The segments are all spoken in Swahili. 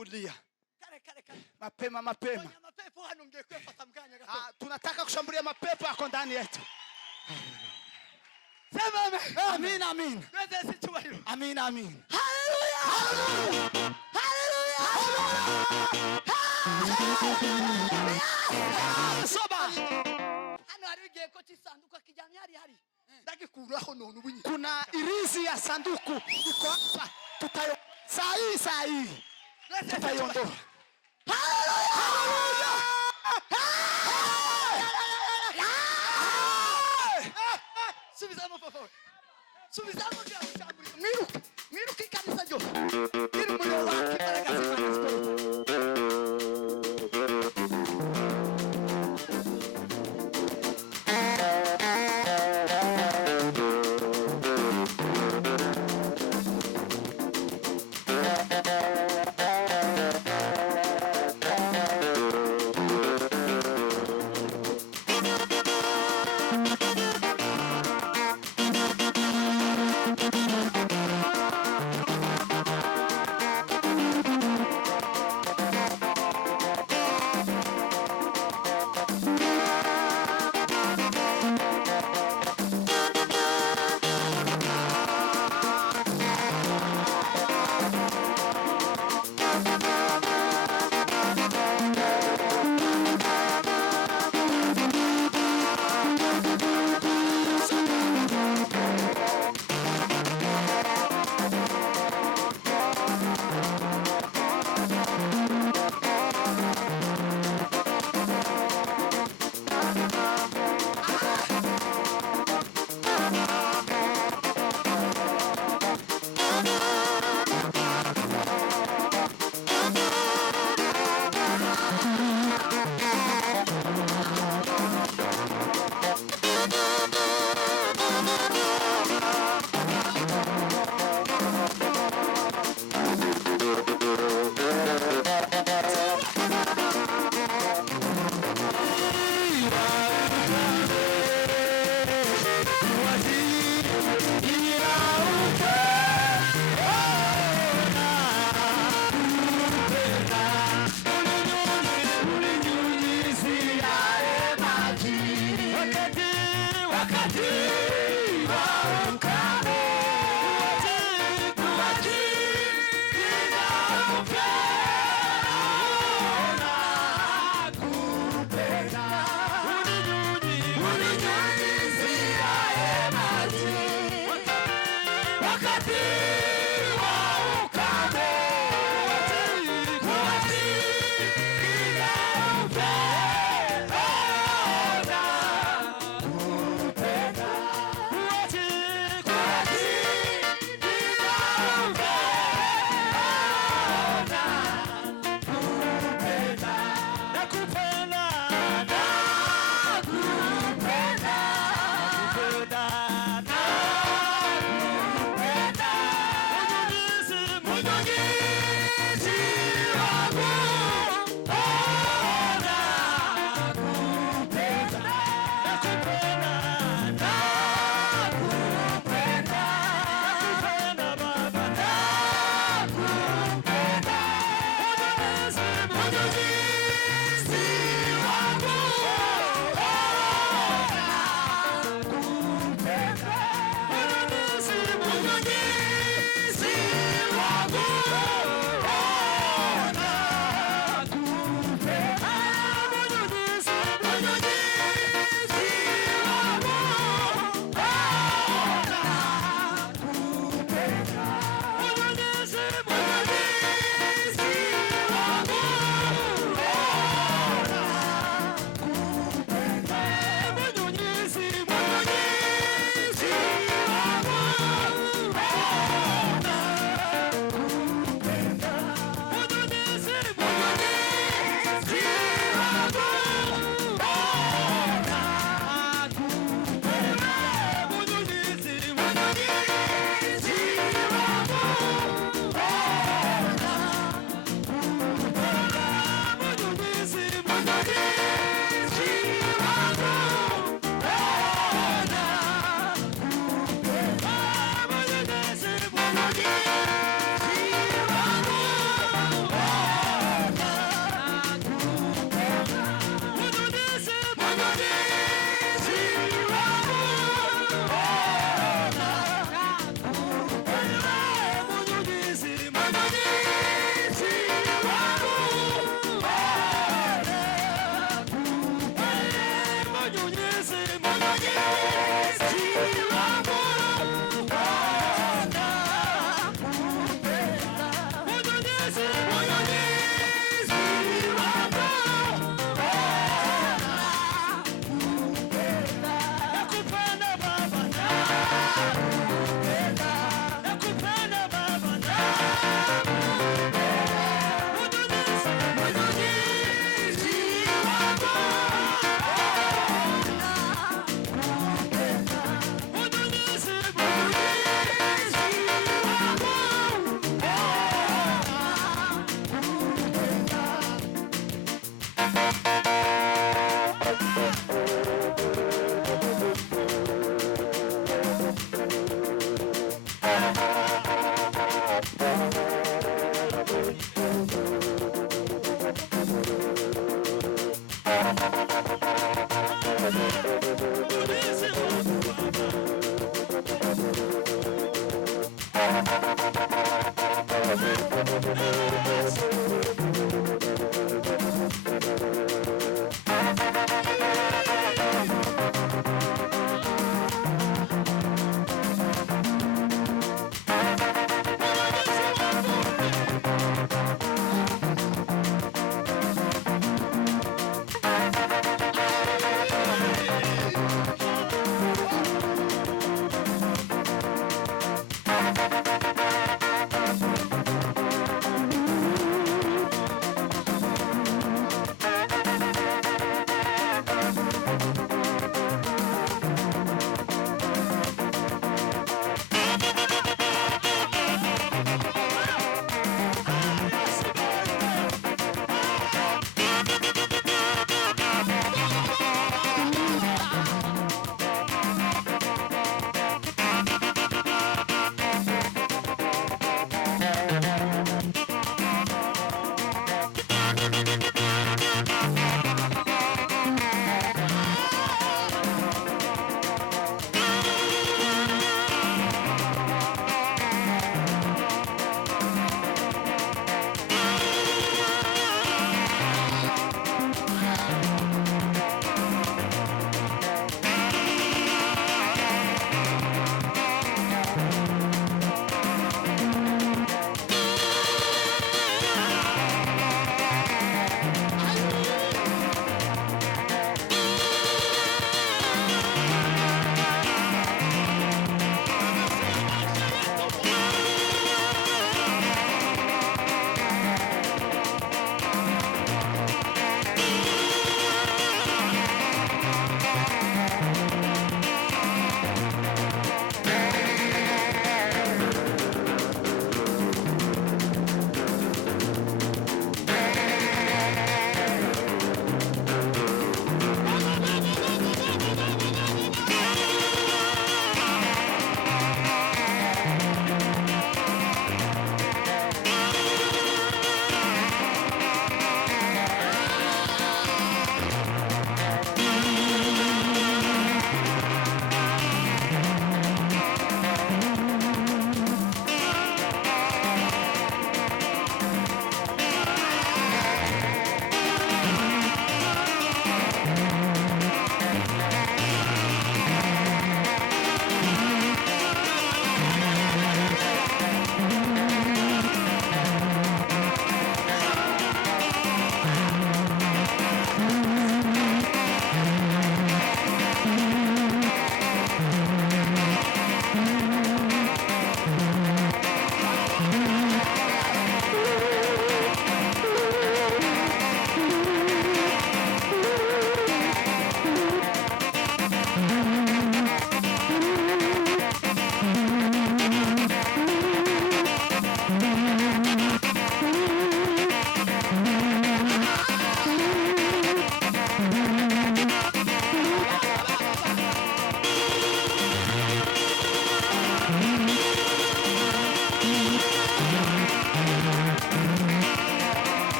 kushambulia. Mapema. Tunataka kushambulia mapepo yako ndani yetu. Sema amen. Amen. Amen. Hallelujah. Soba. Hano hari igeko cy'isanduku kijyanye hari. Ndagikuraho none ubunyi. Kuna irizi ya sanduku iko hapa. Tutayo saa hii. Tutaiondoa. Hallelujah. Subizamo por favor. Subizamo que a Miro que camisa yo. Miro mulher lá que para casa mais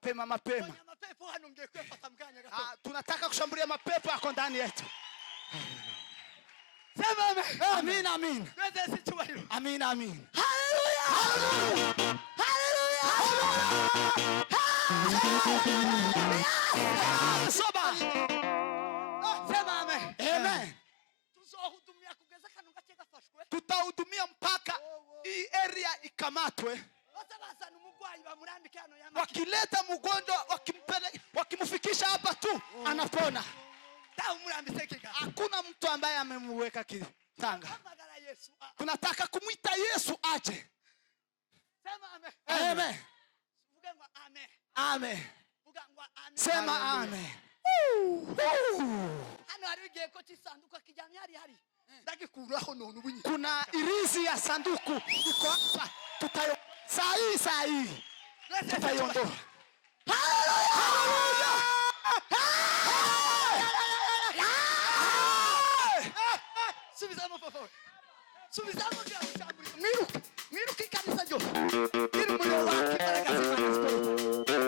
mapema mapema. Ponya mapepo hano ngiye kwefata mkanya gato. Tunataka kushambulia mapepo yako ndani yetu. Sema amen. Amin, amin. Twende sichuwayo. Amin, amin. Hallelujah. Hallelujah. Hallelujah. Soba. Sema amen. Amen. Tuzohudumia kugeza kanu gace gafashwe. Tutahudumia mpaka hii area ikamatwe. Bazabaza numugwayi bamurambike hano yama. Wakileta mgonjwa wakimfikisha hapa tu anapona. Ta umurambise kika. Hakuna mtu ambaye amemweka kitanga. Hamagara Yesu. Tunataka kumuita Yesu aje. Sema amen. Amen. Vuga ngwa amen. Amen. Vuga ngwa amen. Sema amen. Hano hari igihe ko kisanduka kijamye hari. Ndagikuraho none ubunyi. Kuna irizi ya sanduku iko hapa. Saa hii. Tutaiondoa. Hallelujah. Subizamo por favor. Subizamo vya mshambuli. Miruki kanisa jo. Ili mlio wake para kasi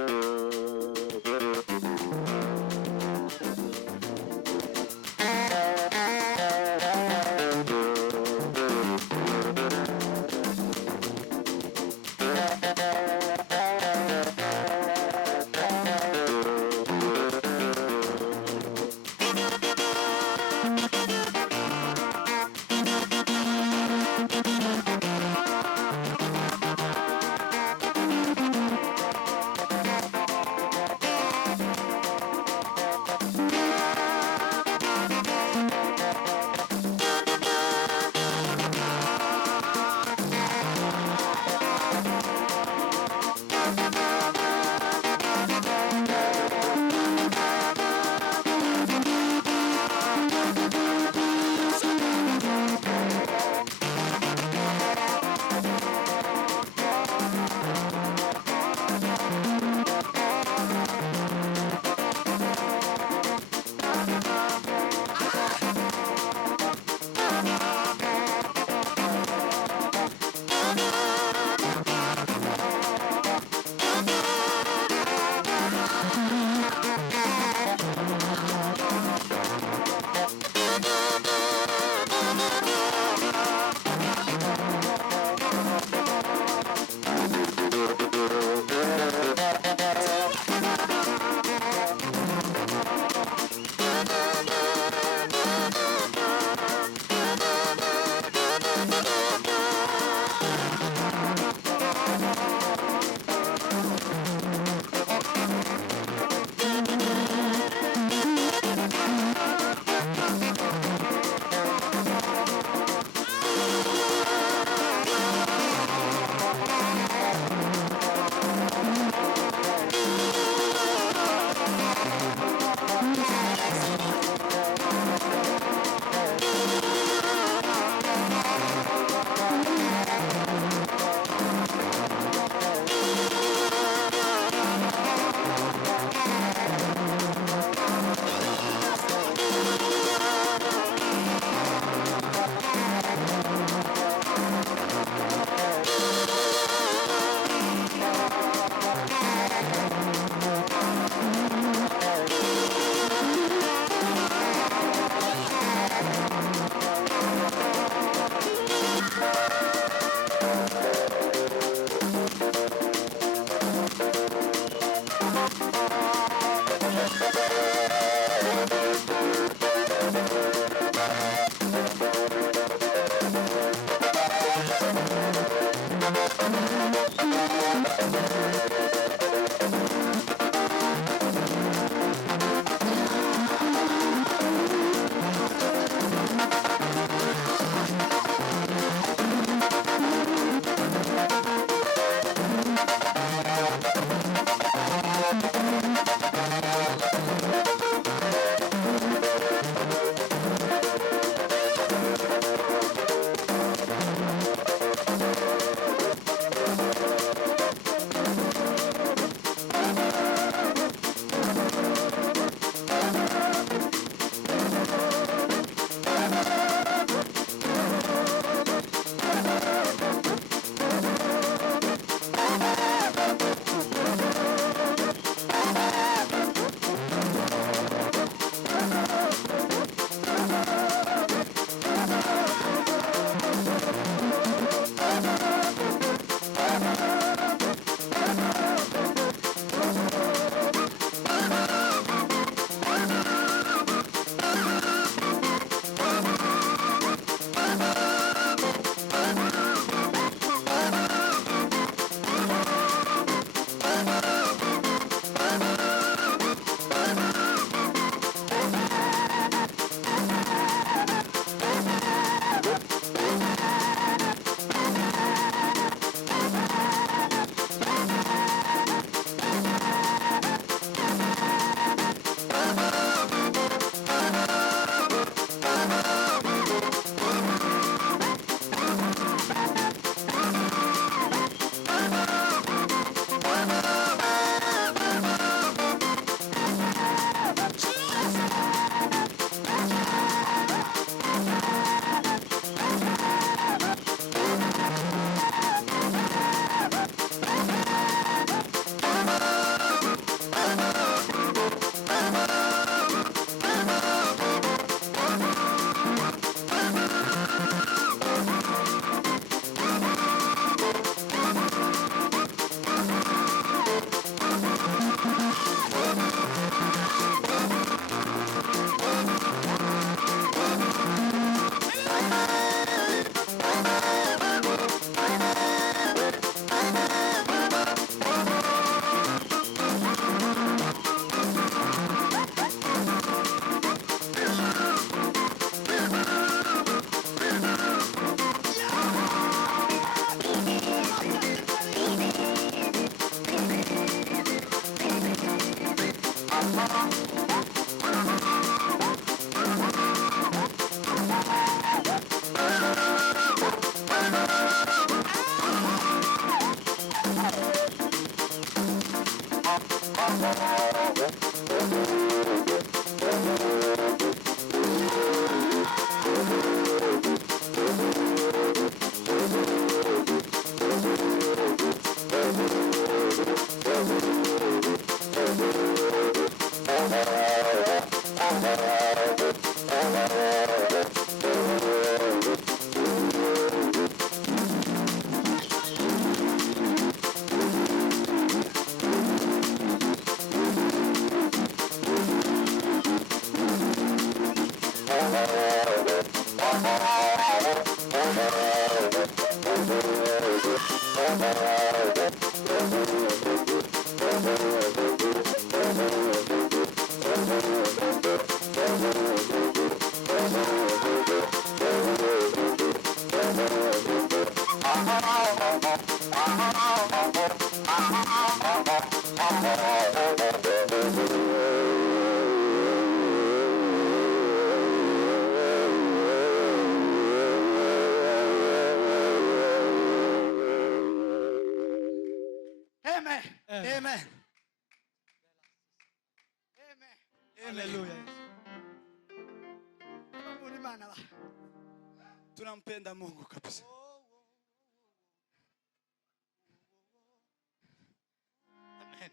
Tunampenda Mungu kabisa. Amen.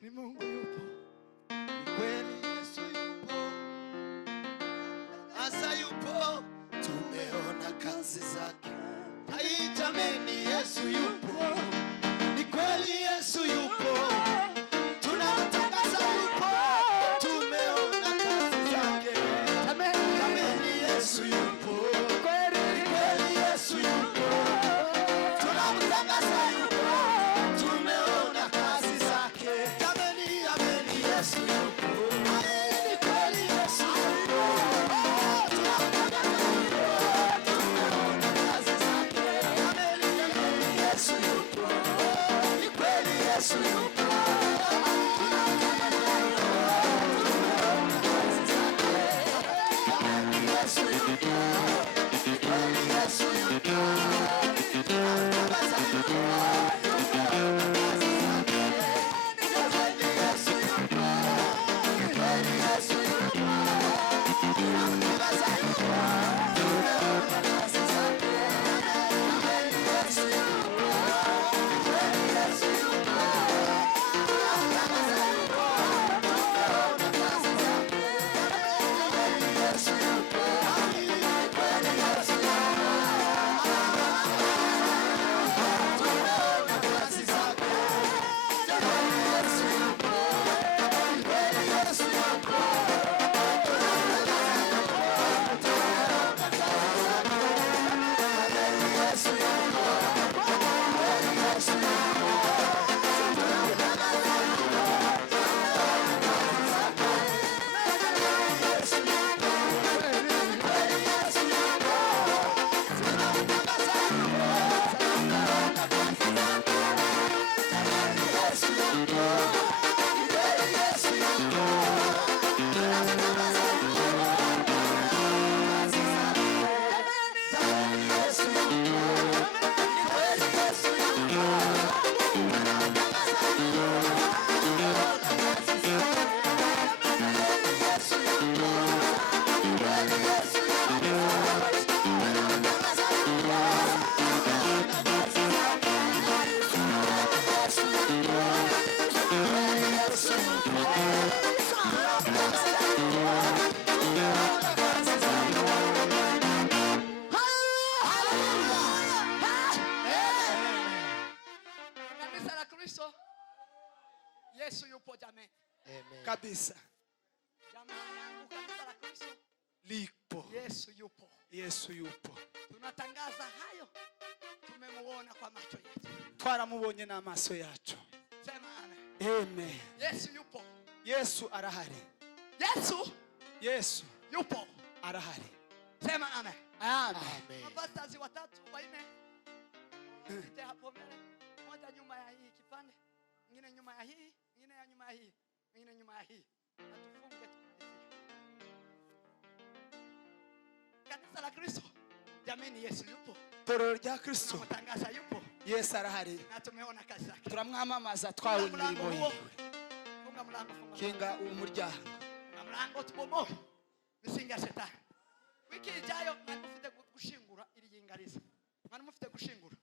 Ni Mungu yupo. Ni kweli Yesu yupo. Asa yupo. Tumeona kazi zake. Haitameni Yesu yupo. Ni kweli Yesu yupo. Tunatangaza yupo. Tumeona kazi zake. Tameni Yesu yupo. Yesu yupo jamani. Amen. Kabisa. Jamaa yangu kanisa la Kristo lipo. Yesu yupo. Yesu yupo. Tunatangaza hayo. Tumemuona kwa macho yetu. Twaramubonye na maso yacu. Sema amen. Amen. Yesu yupo. Yesu arahari. Yesu yupo. Arahari. Sema amen. Amen. Mapastors watatu wanne. Pite hapo mbele. Moja nyuma ya hii kipande. Mwingine nyuma ya hii, mwingine nyuma ya hii, mwingine nyuma ya hii. Kanisa la Kristo. Jamani, Yesu yupo. Torero rya Kristo. Tunatangaza yupo. Yesu arahari. Na tumeona kazi zake. Turamwamamaza twawe imirimo ye. Funga mlango. Kinga umuryango. Na mlango tubomoe. Misingi ya shetani. Wiki ijayo mufite gushingura ili yingariza. Mwana mufite gushingura.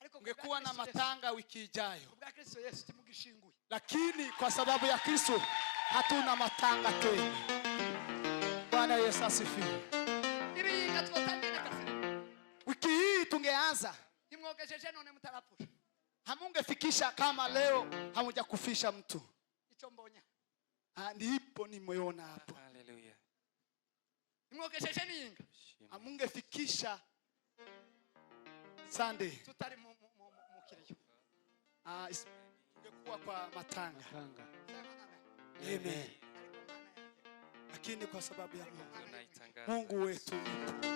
Ariko ungekuwa na matanga wiki ijayo. Kubwa Kristo Yesu timugishinguye. Lakini kwa sababu ya Kristo hatuna matanga tena. Bwana Yesu asifiwe. Ili ngatutangira kasi. Wiki hii tungeanza. Timwogesheje none mutarapusha. Hamungefikisha kama leo hamujakufisha mtu. Icho mbonya. Ndipo nimeona hapo. Haleluya. Timwogesheje ninga. Hamungefikisha Sunday. Tutari mu kiriyo. Tungekuwa kwa matanga. Amen. Lakini kwa sababu ya Mungu wetu yupo.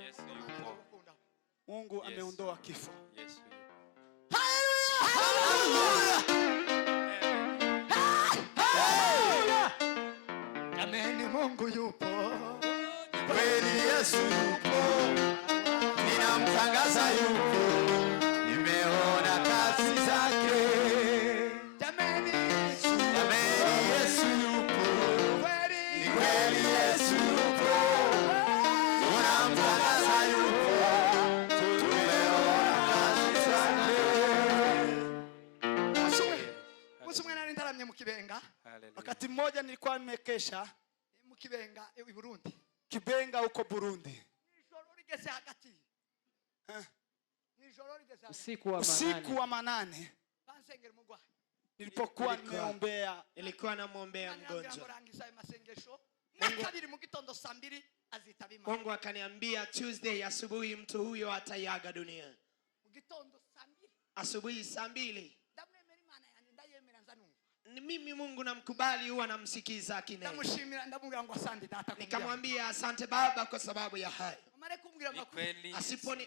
Yesu yupo. Mungu ameondoa kifo. Yesu yupo. Haleluya! Haleluya! Ameni, Mungu yupo. Kweli Yesu yupo. Ninamtangaza yupo. Nimeona kazi zake. Jameni Yesu yupo. Ni kweli Yesu yupo. Tunamtangaza yupo. Tumeona kazi zake. Musumwe nari ndaramye mu Kibenga. Wakati mmoja nilikuwa nimekesha mu Kibenga i Burundi. Kibenga huko Burundi. Nijoro rigeze hagati. Usiku wa manane. Bansengera mugwa. Nilipokuwa nimeombea, nilikuwa namuombea mgonjwa. Mungu akaniambia Tuesday asubuhi mtu huyo atayaga dunia. Asubuhi saa 2. Mimi Mungu namkubali, huwa namsikiza akinena. Nikamwambia asante Baba kwa sababu ya hayo.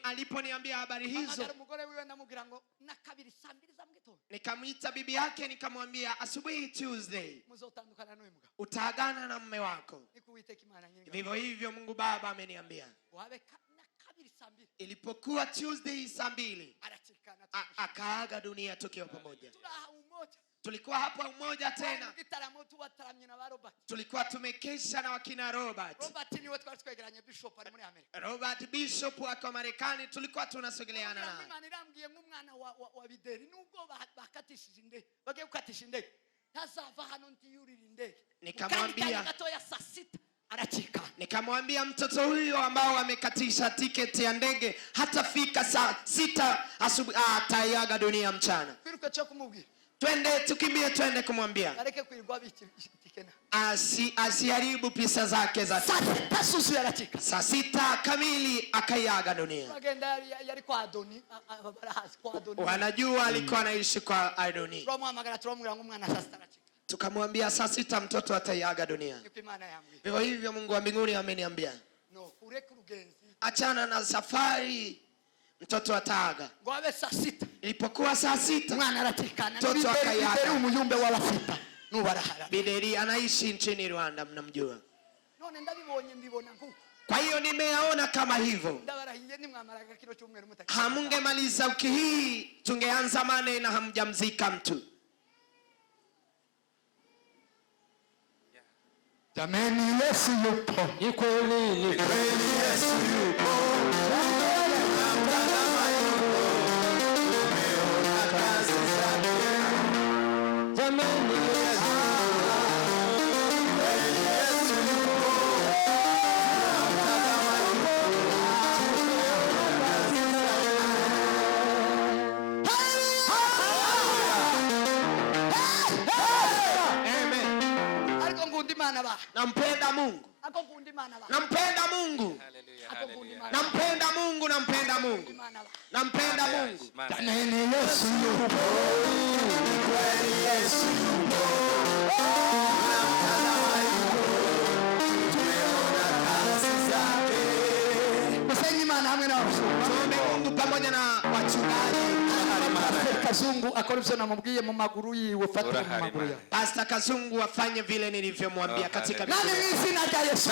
Aliponiambia habari hizo, nikamwita bibi yake nikamwambia asubuhi Tuesday utaagana na mume wako. Vivyo hivyo Mungu Baba ameniambia. Ilipokuwa Tuesday saa 2 akaaga dunia tukiwa pamoja. Tulikuwa hapa umoja tena. Tulikuwa tumekesha na wakina Robert Bishop wako Marekani, tulikuwa tunasogeleana naye. Nikamwambia mtoto huyo ambao amekatisha tiketi ya ndege hatafika saa 6 asubuhi atayaga dunia mchana. Twende tukimbie twende kumwambia. Asiharibu pesa zake za saa 6 kamili akayaga dunia. Wanajua alikuwa anaishi kwa Adoni. Tukamwambia saa 6 mtoto atayaga dunia. Hivyo hivyo Mungu wa mbinguni ameniambia. Achana na safari, mtoto ataaga. Ilipokuwa saa 6 mtoto akayaga. Umujumbe wa Rafita nubarahara. Bideri anaishi nchini Rwanda, mnamjua. Kwa hiyo nimeyaona kama hivyo. Hamungemaliza wiki hii tungeanza Mane na hamjamzika mtu. Jameni Yesu yupo. Ni kweli Yesu yupo. Nampenda Mungu. Nampenda Mungu. Nampenda Mungu, nampenda Mungu. Nampenda Mungu. Jameni Yesu yupo. Kweli Yesu yupo. Tumeona kazi zake. Msenge Imana hamwe na washirika. Tuombe Mungu pamoja na wachungaji. Kazungu akora ivyo namubwiye mu maguru yiwe, fatira mu maguru yawe. Pastor Kazungu afanye vile nilivyomwambia katika Nani izina rya Yesu?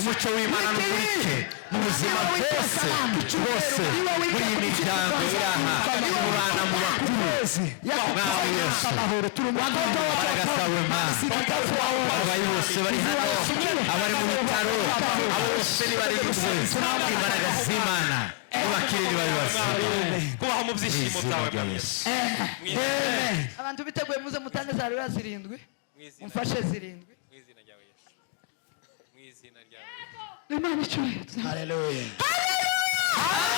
umuco w'Imana n'umurike mu buzima bwose muri iyi miryango iraha mu bana mu bakuru nawe Yesu imbaraga zawe Mana abayi bose bari hano abari mu bitaro abo bose nibarindwe imbaraga z'Imana ubakire nibabibaza kubaho mu byishimo byawe Abantu biteguye muze mutange za rura zirindwi, umfashe zirindwi. Mwizina ryawe. Imana icyubahiro. Haleluya. Haleluya.